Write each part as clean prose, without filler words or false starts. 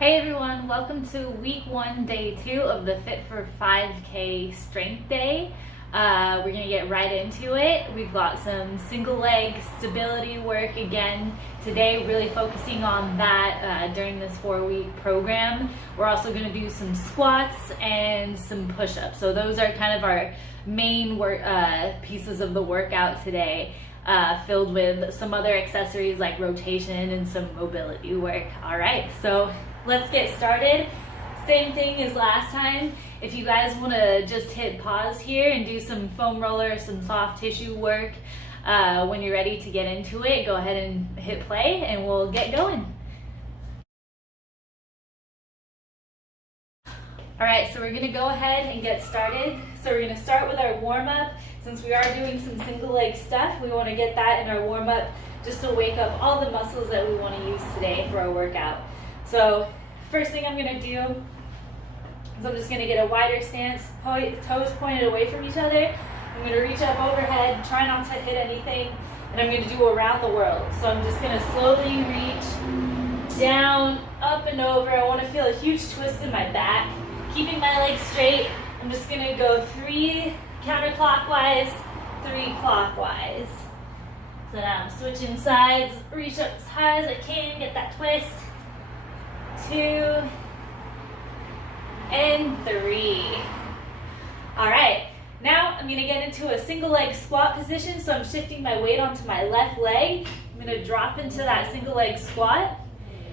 Hey everyone, welcome to week 1, day 2 of the Fit for 5K Strength Day. We're going to get right into it. We've got some single leg stability work again today, really focusing on that during this 4-week program. We're also going to do some squats and some push-ups. So those are kind of our main pieces of the workout today. Filled with some other accessories like rotation and some mobility work. All right, so let's get started. Same thing as last time. If you guys want to just hit pause here and do some foam roller, some soft tissue work, when you're ready to get into it, go ahead and hit play and we'll get going. All right, so we're gonna go ahead and get started. So we're gonna start with our warm-up. Since we are doing some single leg stuff, we wanna get that in our warm-up just to wake up all the muscles that we wanna use today for our workout. So first thing I'm gonna do is I'm just gonna get a wider stance, toes pointed away from each other. I'm gonna reach up overhead, try not to hit anything, and I'm gonna do around the world. So I'm just gonna slowly reach down, up and over. I wanna feel a huge twist in my back. Keeping my legs straight, I'm just gonna go 3 counterclockwise, 3 clockwise. So now I'm switching sides, reach up as high as I can, get that twist. 2 and 3. All right, now I'm gonna get into a single leg squat position. So I'm shifting my weight onto my left leg. I'm gonna drop into that single leg squat,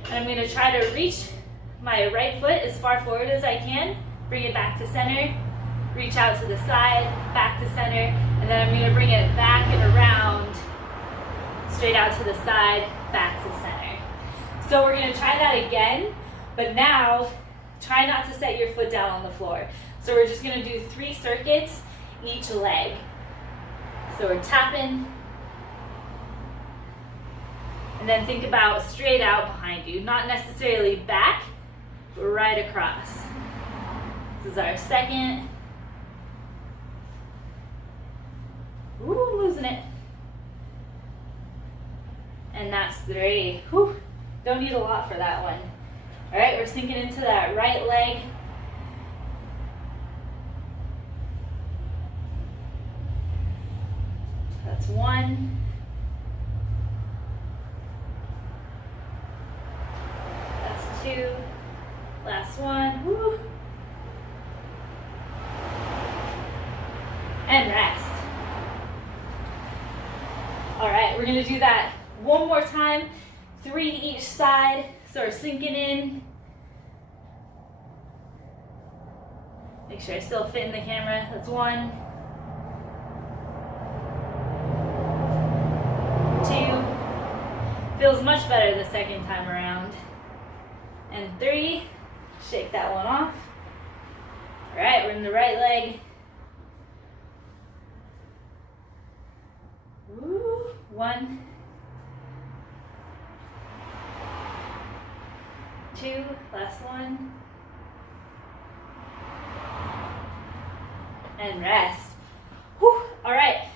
and I'm gonna try to reach my right foot as far forward as I can, bring it back to center, reach out to the side, back to center, and then I'm gonna bring it back and around, straight out to the side, back to center. So we're gonna try that again, but now try not to set your foot down on the floor. So we're just gonna do 3 circuits each leg. So we're tapping, and then think about straight out behind you, not necessarily back, right across. This is our second. Ooh, I'm losing it. And that's 3. Whew, don't need a lot for that one. All right, we're sinking into that right leg. That's 1. That's 2. Last one. Woo. And rest. All right, we're gonna do that one more time. 3 each side. So we're sinking in. Make sure I still fit in the camera. That's 1. 2. Feels much better the second time around. And 3. Shake that one off. All right, we're in the right leg. Woo. 1. 2. Last one. And rest. Whew. All right,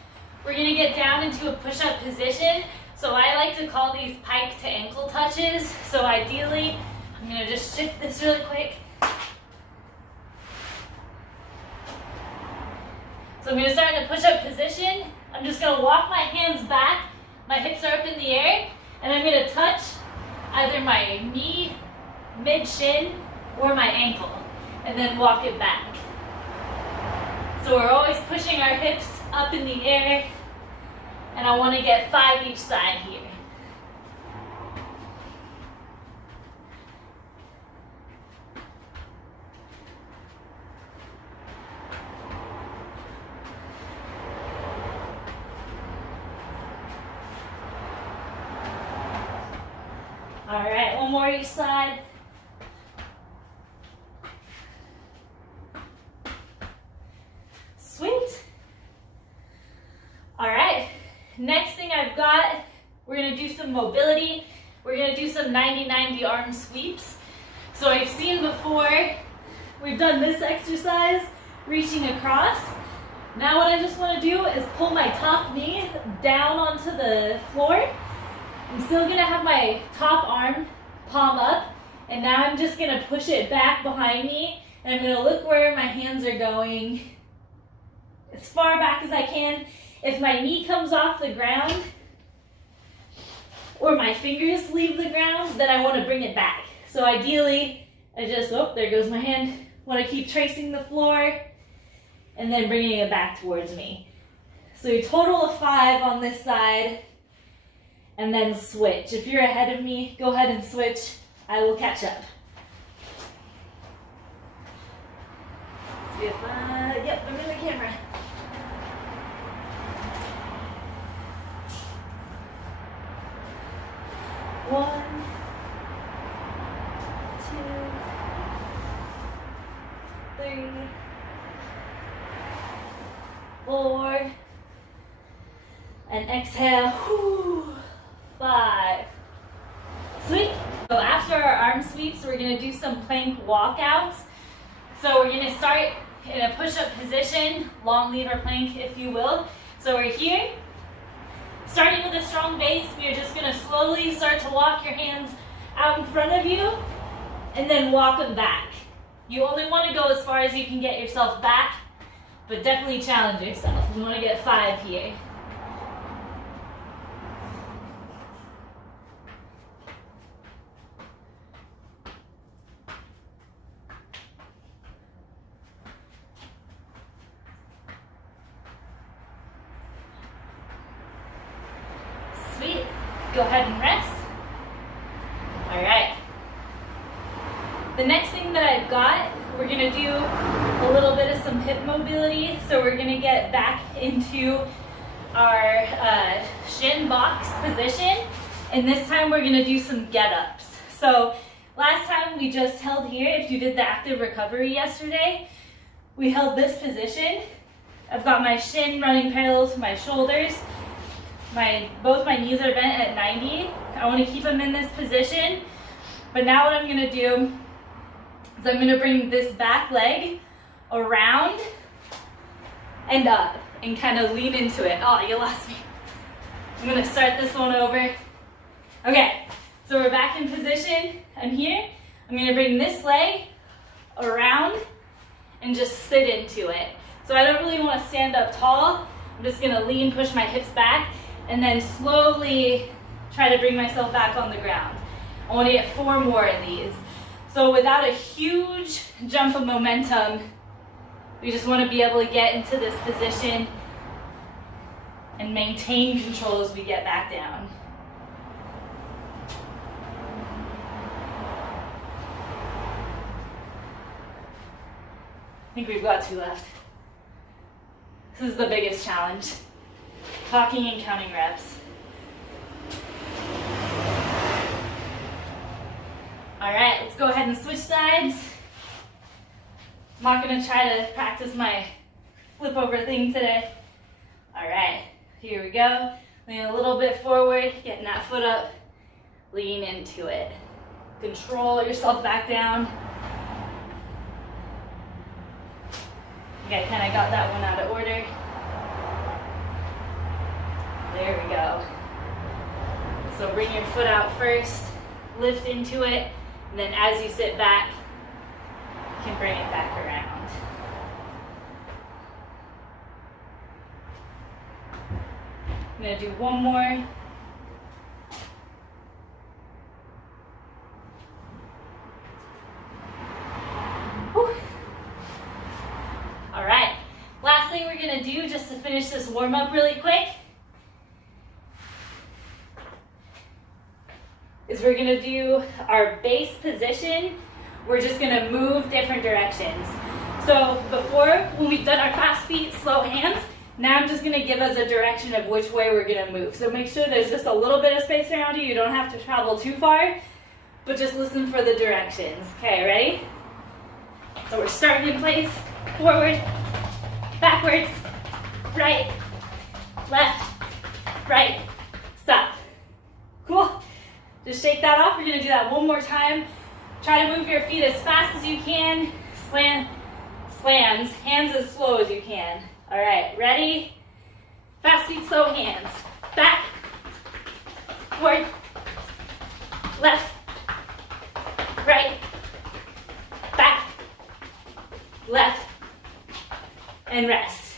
we're gonna get down into a push-up position. So I like to call these pike to ankle touches. So ideally, I'm gonna just shift this really quick. So I'm gonna start in a push-up position. I'm just gonna walk my hands back, my hips are up in the air, and I'm gonna touch either my knee, mid-shin, or my ankle, and then walk it back. So we're always pushing our hips up in the air, and I wanna get 5 each side here. All right, one more each side. Sweet. All right, next thing I've got, we're gonna do some mobility. We're gonna do some 90-90 arm sweeps. So I've seen before, we've done this exercise, reaching across. Now what I just wanna do is pull my top knee down onto the floor. I'm still gonna have my top arm palm up And now I'm just gonna push it back behind me, and I'm gonna look where my hands are going as far back as I can. If my knee comes off the ground or my fingers leave the ground, then I want to bring it back. So ideally, I just, oh, there goes my hand. Want to keep tracing the floor and then bringing it back towards me. So a total of 5 on this side, and then switch. If you're ahead of me, go ahead and switch. I will catch up. See if yep, I'm in the camera. One, 2, 3, 4, and exhale. Whew, 5. Sweet. So after our arm sweeps, we're gonna do some plank walkouts. So we're gonna start in a push-up position, long lever plank, if you will. So we're here. Starting with a strong base, we are just gonna slowly start to walk your hands out in front of you and then walk them back. You only wanna go as far as you can get yourself back, but definitely challenge yourself. You wanna get 5 here. Sweet. Go ahead and rest. All right. The next thing that I've got, we're gonna do a little bit of some hip mobility. So we're gonna get back into our shin box position. And this time we're gonna do some get-ups. So last time we just held here. If you did the active recovery yesterday, we held this position. I've got my shin running parallel to my shoulders. Both my knees are bent at 90. I want to keep them in this position. But now what I'm going to do is I'm going to bring this back leg around and up and kind of lean into it. Oh, you lost me. I'm going to start this one over. Okay, so we're back in position. I'm here. I'm going to bring this leg around and just sit into it. So I don't really want to stand up tall. I'm just going to lean, push my hips back, and then slowly try to bring myself back on the ground. I want to get 4 more of these. So without a huge jump of momentum, we just want to be able to get into this position and maintain control as we get back down. I think we've got 2 left. This is the biggest challenge. Talking and counting reps. All right, let's go ahead and switch sides. I'm not gonna try to practice my flip over thing today. All right, here we go. Lean a little bit forward, getting that foot up, lean into it. Control yourself back down. Okay, kind of got that one out of order. There we go. So bring your foot out first, lift into it, and then as you sit back, you can bring it back around. I'm gonna do one more. Whew. All right, last thing we're gonna do just to finish this warm up really quick is we're gonna do our base position. We're just gonna move different directions. So before, when we've done our fast feet, slow hands, now I'm just gonna give us a direction of which way we're gonna move. So make sure there's just a little bit of space around you. You don't have to travel too far, but just listen for the directions. Okay, ready? So we're starting in place, forward, backwards, right, left, right, stop. Cool. Just shake that off. We're gonna do that one more time. Try to move your feet as fast as you can. Slams, hands as slow as you can. All right, ready? Fast feet, slow hands. Back, forward, left, right, and rest.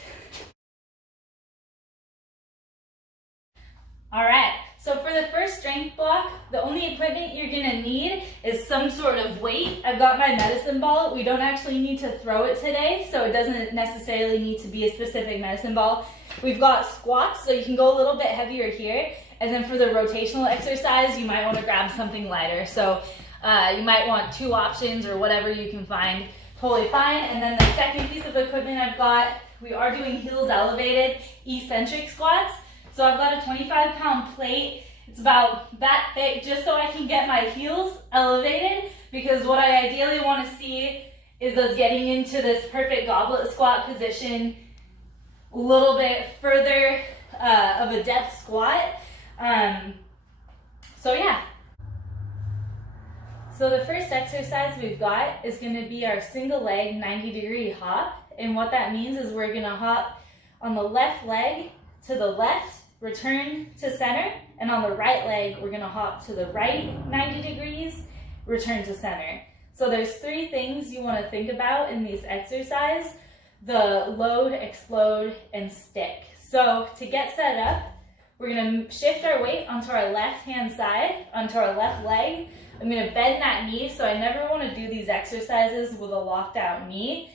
All right, so for the first strength block, the only equipment you're gonna need is some sort of weight. I've got my medicine ball. We don't actually need to throw it today, so it doesn't necessarily need to be a specific medicine ball. We've got squats, so you can go a little bit heavier here. And then for the rotational exercise, you might wanna grab something lighter. So you might want 2 options or whatever you can find, totally fine. And then the second piece of equipment I've got, we are doing heels elevated eccentric squats. So I've got a 25-pound plate. It's about that thick just so I can get my heels elevated, because what I ideally want to see is us getting into this perfect goblet squat position, a little bit further of a depth squat. So yeah. So the first exercise we've got is going to be our single leg 90-degree hop. And what that means is we're going to hop on the left leg to the left, return to center, and on the right leg, we're gonna hop to the right 90 degrees, return to center. So there's 3 things you wanna think about in these exercises: the load, explode, and stick. So to get set up, we're gonna shift our weight onto our left-hand side, onto our left leg. I'm gonna bend that knee, so I never wanna do these exercises with a locked out knee.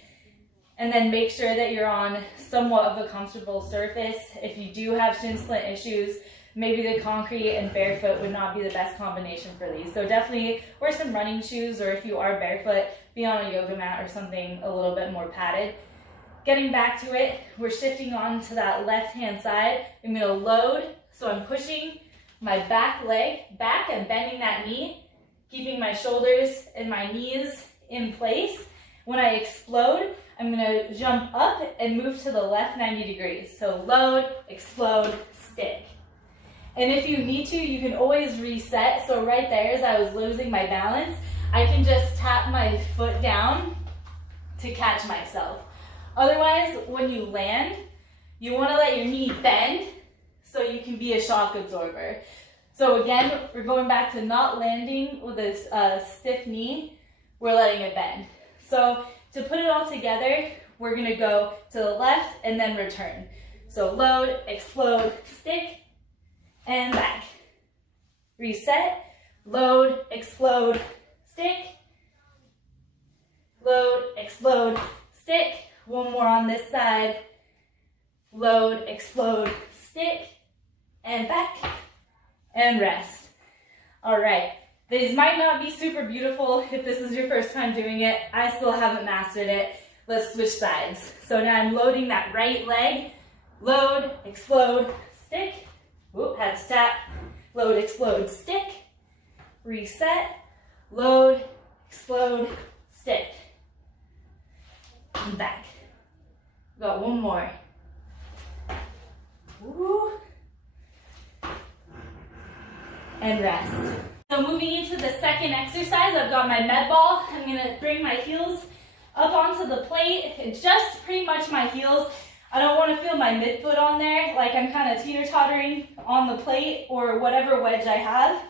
And then make sure that you're on somewhat of a comfortable surface. If you do have shin splint issues, maybe the concrete and barefoot would not be the best combination for these. So definitely wear some running shoes, or if you are barefoot, be on a yoga mat or something a little bit more padded. Getting back to it, we're shifting on to that left-hand side. I'm gonna load, so I'm pushing my back leg back and bending that knee, keeping my shoulders and my knees in place. When I explode, I'm gonna jump up and move to the left 90 degrees. So load, explode, stick. And if you need to, you can always reset. So right there, as I was losing my balance, I can just tap my foot down to catch myself. Otherwise, when you land, you wanna let your knee bend so you can be a shock absorber. So again, we're going back to not landing with a stiff knee, we're letting it bend. So to put it all together, we're gonna go to the left and then return. So load, explode, stick, and back. Reset, load, explode, stick, load, explode, stick. One more on this side. Load, explode, stick, and back, and rest. All right. These might not be super beautiful if this is your first time doing it. I still haven't mastered it. Let's switch sides. So now I'm loading that right leg. Load, explode, stick. Whoop, had to tap. Load, explode, stick. Reset. Load, explode, stick. And back. Got one more. Woo. And rest. So moving into the second exercise, I've got my med ball. I'm gonna bring my heels up onto the plate. It's just pretty much my heels. I don't wanna feel my midfoot on there, like I'm kind of teeter-tottering on the plate or whatever wedge I have.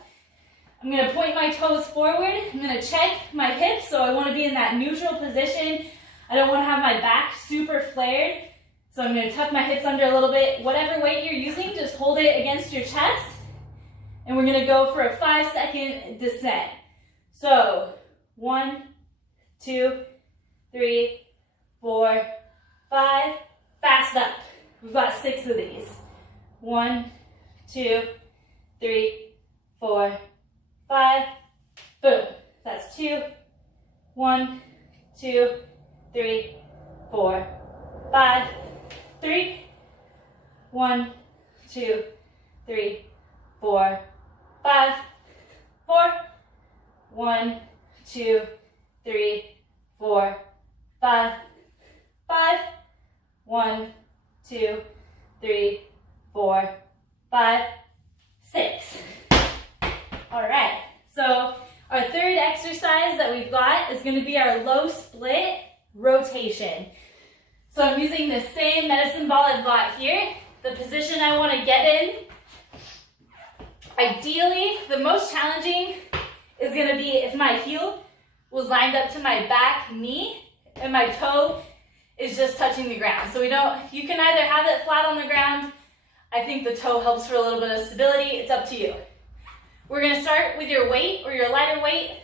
I'm gonna point my toes forward. I'm gonna check my hips, so I wanna be in that neutral position. I don't wanna have my back super flared. So I'm gonna tuck my hips under a little bit. Whatever weight you're using, just hold it against your chest. And we're gonna go for a 5-second descent. So 1, 2, 3, 4, 5. Fast up. We've got 6 of these. 1, 2, 3, 4, 5. Boom. That's 2. 1, 2, 3, 4, 5. 3. 1, 2, 3, 4, 5, 4, 1, 2, 3, 4, 5, 5, 1, 2, 3, 4, 5, 6. All right, so our third exercise that we've got is going to be our low split rotation. So I'm using the same medicine ball I've got here. The position I want to get in, ideally, the most challenging is going to be if my heel was lined up to my back knee and my toe is just touching the ground. So you can either have it flat on the ground. I think the toe helps for a little bit of stability. It's up to you. We're gonna start with your weight or your lighter weight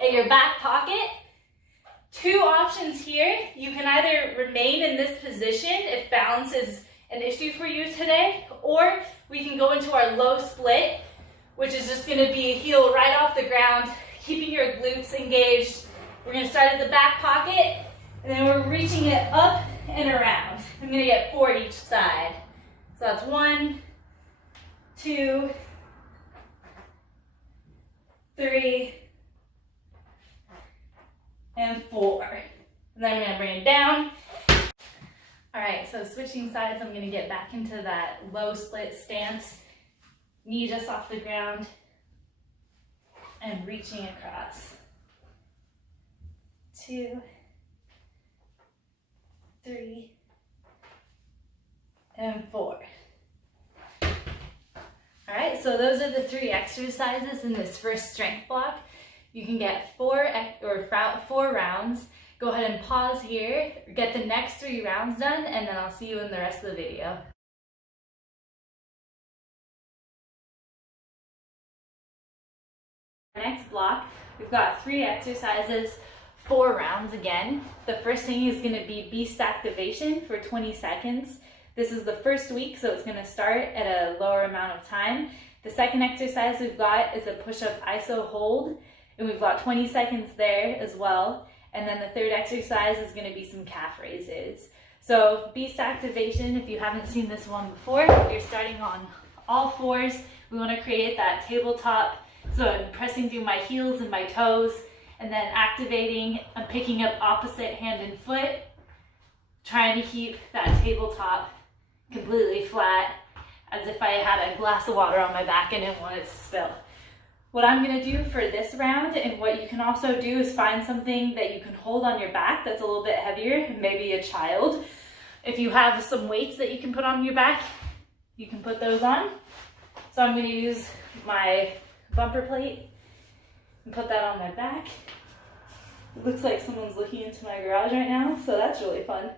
at your back pocket. Two options here. You can either remain in this position if balance is an issue for you today, or we can go into our low split, which is just gonna be a heel right off the ground, keeping your glutes engaged. We're gonna start at the back pocket, and then we're reaching it up and around. I'm gonna get 4 each side. So that's 1, 2, 3, and 4. And then I'm gonna bring it down. All right, so switching sides, I'm gonna get back into that low split stance. Knee just off the ground and reaching across. 2, 3, and 4. All right, so those are the 3 exercises in this first strength block. You can get 4 rounds. Go ahead and pause here, get the next 3 rounds done, and then I'll see you in the rest of the video. Next block, we've got 3 exercises, 4 rounds again. The first thing is going to be beast activation for 20 seconds. This is the first week, so it's going to start at a lower amount of time. The second exercise we've got is a push-up iso hold, and we've got 20 seconds there as well. And then the third exercise is going to be some calf raises. So beast activation, if you haven't seen this one before, you're starting on all 4s. We want to create that tabletop. So I'm pressing through my heels and my toes, and then activating. I'm picking up opposite hand and foot, trying to keep that tabletop completely flat, as if I had a glass of water on my back and didn't want it to spill. What I'm gonna do for this round, and what you can also do, is find something that you can hold on your back that's a little bit heavier, maybe a child. If you have some weights that you can put on your back, you can put those on. So I'm gonna use my bumper plate and put that on my back. It looks like someone's looking into my garage right now, so that's really fun.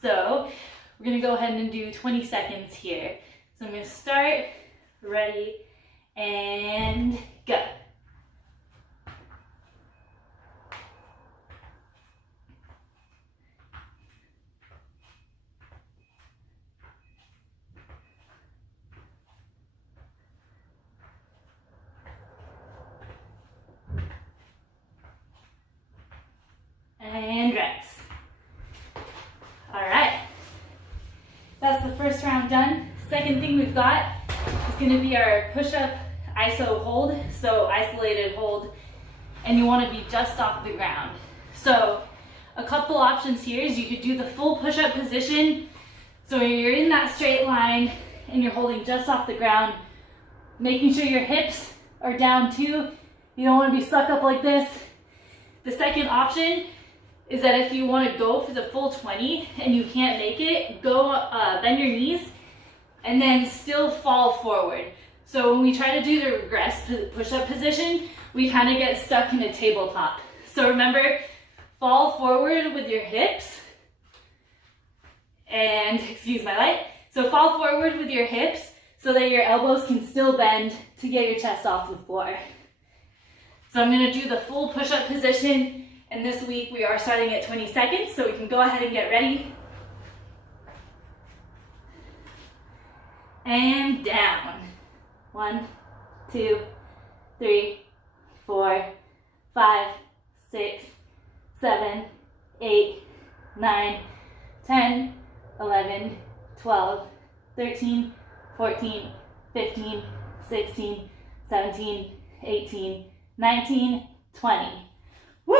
So we're gonna go ahead and do 20 seconds here. So I'm gonna start, ready, and go. And rest. All right, that's the first round done. Second thing we've got is going to be our push-up iso hold, so isolated hold, and you want to be just off the ground. So a couple options here is you could do the full push-up position, so you're in that straight line and you're holding just off the ground, making sure your hips are down too. You don't want to be stuck up like this. The second option is that if you want to go for the full 20 and you can't make it, bend your knees and then still fall forward. So when we try to do the regress push-up position, we kind of get stuck in a tabletop. So remember, fall forward with your hips, and excuse my light. So fall forward with your hips so that your elbows can still bend to get your chest off the floor. So I'm going to do the full push-up position, and this week we are starting at 20 seconds, so we can go ahead and get ready. And down. 1, 2, 3, 4, 5, 6, 7, 8, 9, 10, 11, 12, 13, 14, 15, 16, 17, 18, 19, 20. Woo!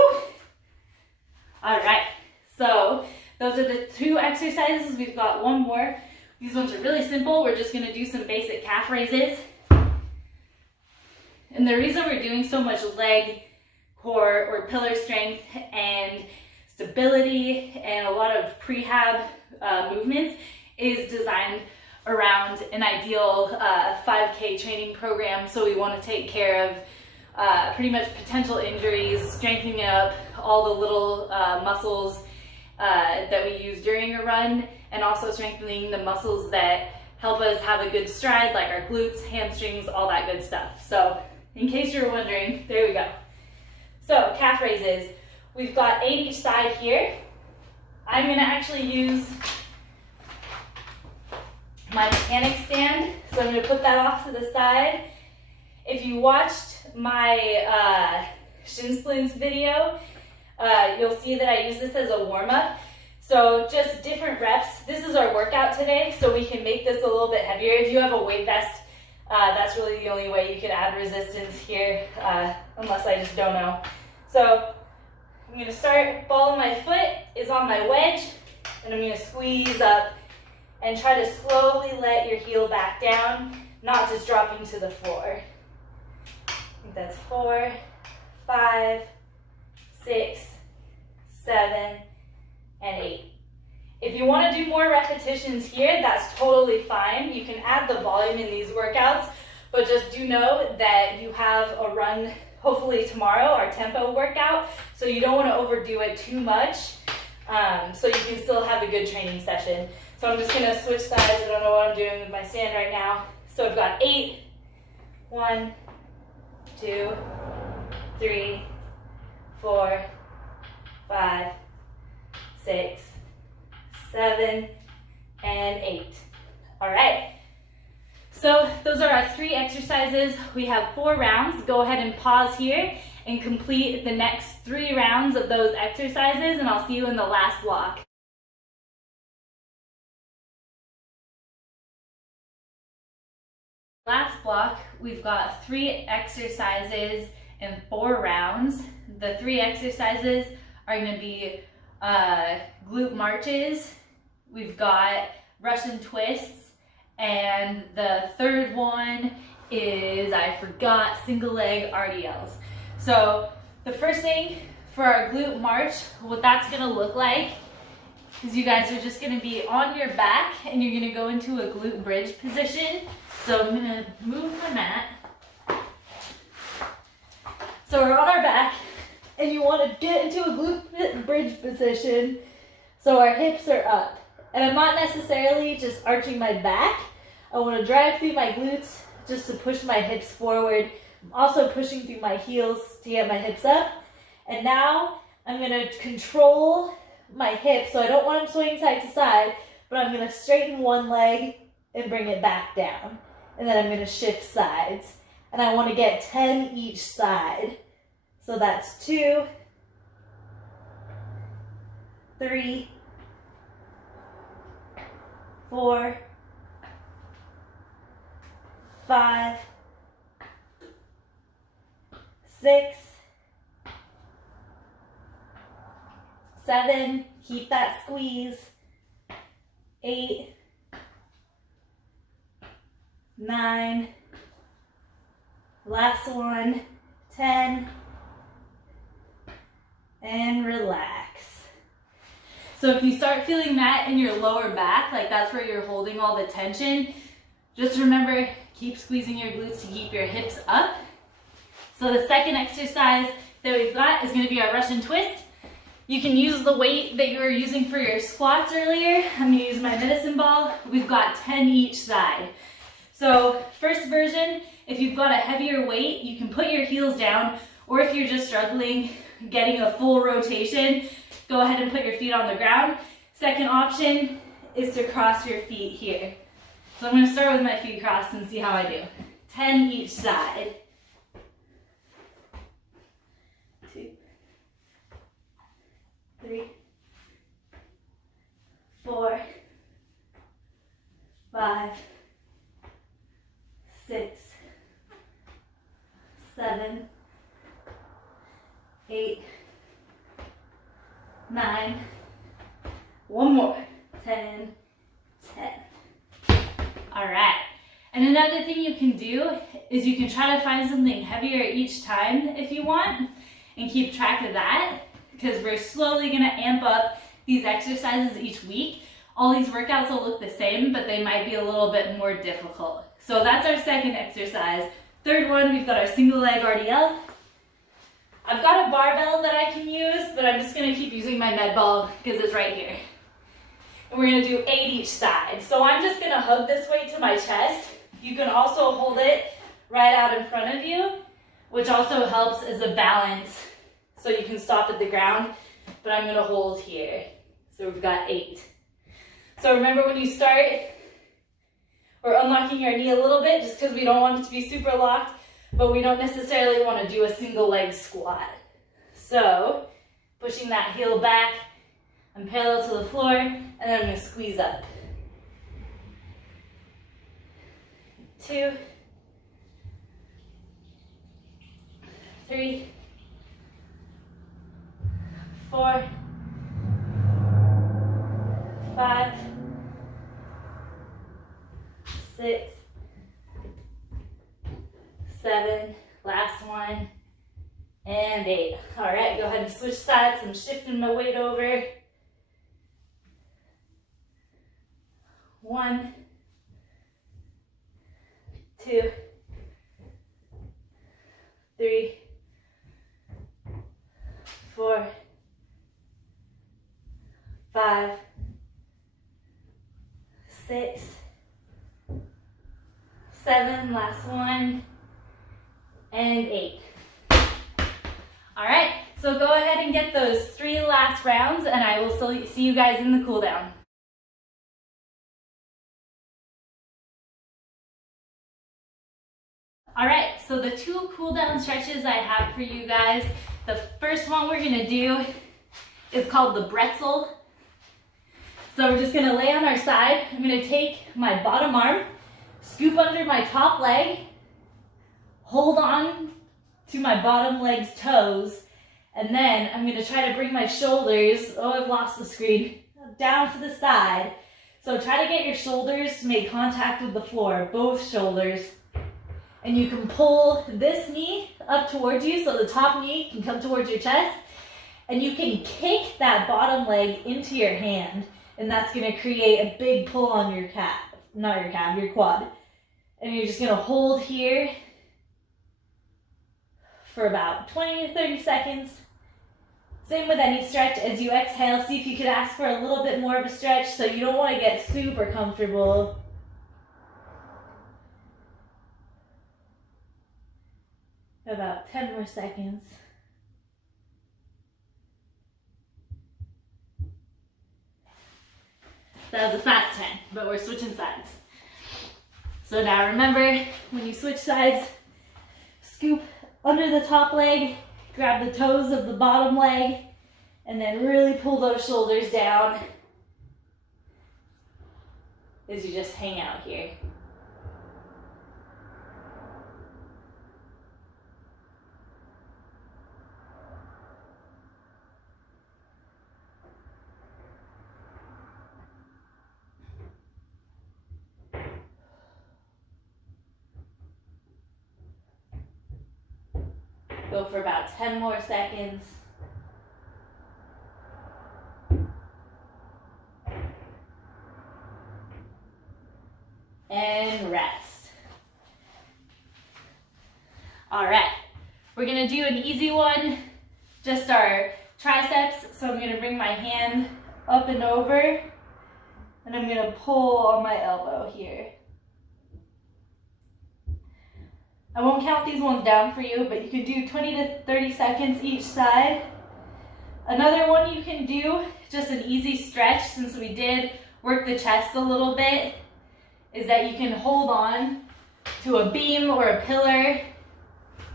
All right, so those are the 2 exercises. We've got one more. These ones are really simple. We're just gonna do some basic calf raises. And the reason we're doing so much leg, core, or pillar strength and stability and a lot of prehab movements is designed around an ideal 5K training program. So we want to take care of pretty much potential injuries, strengthening up all the little muscles that we use during a run, and also strengthening the muscles that help us have a good stride, like our glutes, hamstrings, all that good stuff. So in case you're wondering, there we go. So calf raises, we've got 8 each side here. I'm gonna actually use my mechanic stand, so I'm gonna put that off to the side. If you watched my shin splints video, you'll see that I use this as a warm-up. So just different reps. This is our workout today, so we can make this a little bit heavier. If you have a weight vest, that's really the only way you can add resistance here, unless I just don't know. So I'm gonna start, ball of my foot is on my wedge, and I'm gonna squeeze up and try to slowly let your heel back down, not just dropping to the floor. I think that's 4, 5, 6, 7, and 8. If you want to do more repetitions here, that's totally fine. You can add the volume in these workouts, but just do know that you have a run hopefully tomorrow, our tempo workout, so you don't want to overdo it too much, so you can still have a good training session. So I'm just going to switch sides. I don't know what I'm doing with my stand right now. So I've got 8, 1, 2, 3, 4, 5, 6, 7, and 8. All right. So those are our 3 exercises. We have 4 rounds. Go ahead and pause here and complete the next 3 rounds of those exercises, and I'll see you in the last block. Last block, we've got 3 exercises and 4 rounds. The 3 exercises are going to be glute marches. We've got Russian twists, and the third one is, I forgot, single leg RDLs. So the first thing for our glute march, what that's going to look like is you guys are just going to be on your back, and you're going to go into a glute bridge position. So I'm going to move my mat. So we're on our back, and you want to get into a glute bridge position so our hips are up. And I'm not necessarily just arching my back. I want to drive through my glutes just to push my hips forward. I'm also pushing through my heels to get my hips up. And now I'm going to control my hips, so I don't want them swinging side to side, but I'm going to straighten one leg and bring it back down. And then I'm going to shift sides. And I want to get 10 each side. So that's 2, 3, 4, 5, 6, 7, keep that squeeze, 8, 9, last one, 10, and relax. So if you start feeling that in your lower back, like that's where you're holding all the tension, just remember, keep squeezing your glutes to keep your hips up. So the second exercise that we've got is going to be our Russian twist. You can use the weight that you were using for your squats earlier. I'm going to use my medicine ball. We've got 10 each side. So first version, if you've got a heavier weight, you can put your heels down, or if you're just struggling getting a full rotation, go ahead and put your feet on the ground. Second option is to cross your feet here. So I'm going to start with my feet crossed and see how I do. 10 each side. 2, 3, 4, 5, 6, 7, 8, 9, one more, 10, 10. All right, and another thing you can do is you can try to find something heavier each time if you want, and keep track of that, because we're slowly gonna amp up these exercises each week. All these workouts will look the same, but they might be a little bit more difficult. So that's our second exercise, Third one, we've got our single leg RDL. I've got a barbell that I can use, but I'm just gonna keep using my med ball because it's right here. And we're gonna do 8 each side. So I'm just gonna hug this weight to my chest. You can also hold it right out in front of you, which also helps as a balance. So you can stop at the ground, but I'm gonna hold here. So we've got 8. So remember when you start, we're unlocking our knee a little bit just because we don't want it to be super locked, but we don't necessarily want to do a single leg squat. So pushing that heel back, I'm parallel to the floor, and then I'm going to squeeze up. 2, 3, 4, 5, 6, 7, last one, and 8. All right, go ahead and switch sides. I'm shifting my weight over. 1, 2, 3, 4, 5, 6, 7, last one, and 8. All right, so go ahead and get those 3 last rounds, and I will see you guys in the cool down. All right, so the 2 cool down stretches I have for you guys, the first one we're gonna do is called the pretzel. So we're just gonna lay on our side. I'm gonna take my bottom arm, scoop under my top leg, hold on to my bottom leg's toes, and then I'm gonna try to bring my shoulders, oh, I've lost the screen, down to the side. So try to get your shoulders to make contact with the floor, both shoulders. And you can pull this knee up towards you, so the top knee can come towards your chest, and you can kick that bottom leg into your hand, and that's gonna create a big pull on your calf, not your calf, your quad. And you're just gonna hold here for about 20 to 30 seconds. Same with any stretch. As you exhale, see if you could ask for a little bit more of a stretch, so you don't wanna get super comfortable. About 10 more seconds. That was a fast 10, but we're switching sides. So now remember, when you switch sides, scoop under the top leg, grab the toes of the bottom leg, and then really pull those shoulders down as you just hang out here. Go for about 10 more seconds. And rest. All right, we're gonna do an easy one, just our triceps. So I'm gonna bring my hand up and over, and I'm gonna pull on my elbow here. I won't count these ones down for you, but you can do 20 to 30 seconds each side. Another one you can do, just an easy stretch, since we did work the chest a little bit, is that you can hold on to a beam or a pillar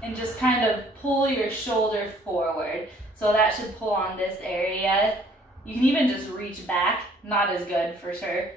and just kind of pull your shoulder forward. So that should pull on this area. You can even just reach back, not as good for sure.